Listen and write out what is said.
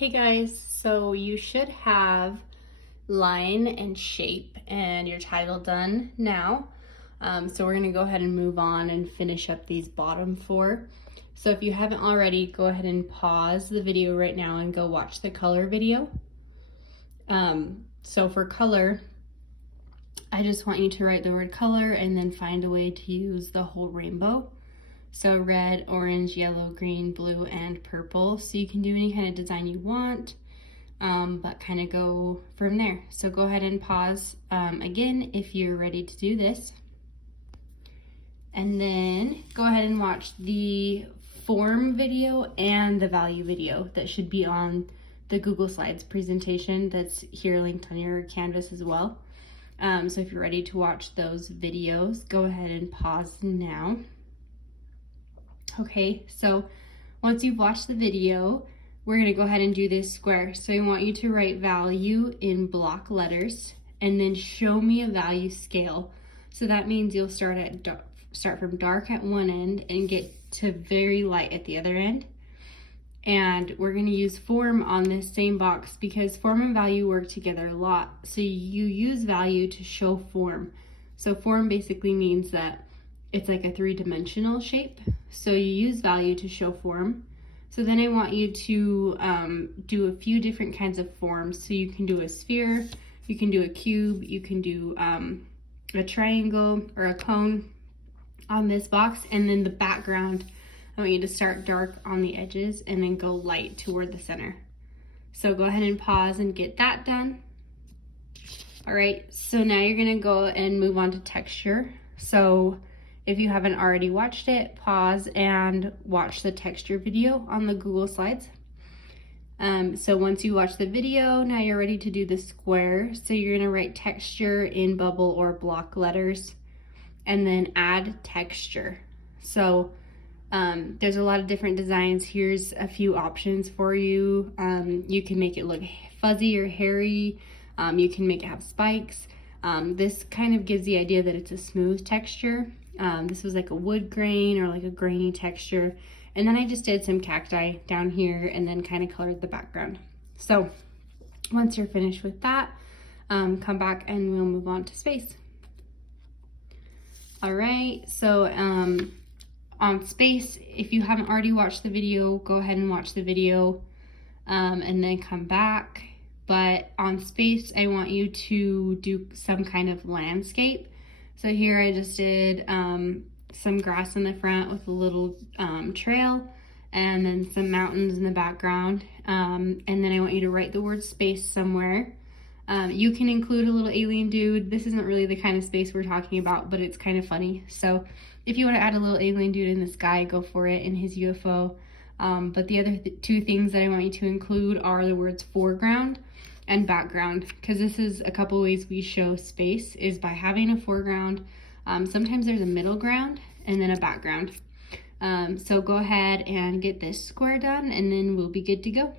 Hey guys, so you should have line and shape and your title done now. So we're gonna go ahead and move on and finish up these bottom four. So if you haven't already, go ahead and pause the video right now and go watch the color video. So for color, I just want you to write the word color and then find a way to use the whole rainbow. So red, orange, yellow, green, blue, and purple. So you can do any kind of design you want, but kind of go from there. So go ahead and pause again if you're ready to do this. And then go ahead and watch the form video and the value video that should be on the Google Slides presentation that's here linked on your Canvas as well. So if you're ready to watch those videos, go ahead and pause now. Okay, so once you've watched the video, we're gonna go ahead and do this square. So I want you to write value in block letters and then show me a value scale. So that means you'll start from dark at one end and get to very light at the other end. And we're gonna use form on this same box because form and value work together a lot. So you use value to show form. So form basically means that it's like a three-dimensional shape. So you use value to show form. So then I want you to do a few different kinds of forms. So you can do a sphere, you can do a cube, you can do a triangle or a cone on this box. And then the background, I want you to start dark on the edges and then go light toward the center. So go ahead and pause and get that done. All right, so now you're gonna go and move on to texture. So if you haven't already watched it, pause and watch the texture video on the Google Slides. So once you watch the video, now you're ready to do the square. So you're gonna write texture in bubble or block letters and then add texture. So there's a lot of different designs. Here's a few options for you. You can make it look fuzzy or hairy. You can make it have spikes. This kind of gives the idea that it's a smooth texture. This was like a wood grain or like a grainy texture. And then I just did some cacti down here and then kind of colored the background. So once you're finished with that, come back and we'll move on to space. All right, so on space, if you haven't already watched the video, go ahead and watch the video and then come back. But on space, I want you to do some kind of landscape. So here I just did some grass in the front with a little trail and then some mountains in the background. And then I want you to write the word space somewhere. You can include a little alien dude. This isn't really the kind of space we're talking about, but it's kind of funny. So if you want to add a little alien dude in the sky, go for it in his UFO. But the other two things that I want you to include are the words foreground and background, because this is a couple ways we show space is by having a foreground. Sometimes there's a middle ground and then a background. So go ahead and get this square done and then we'll be good to go.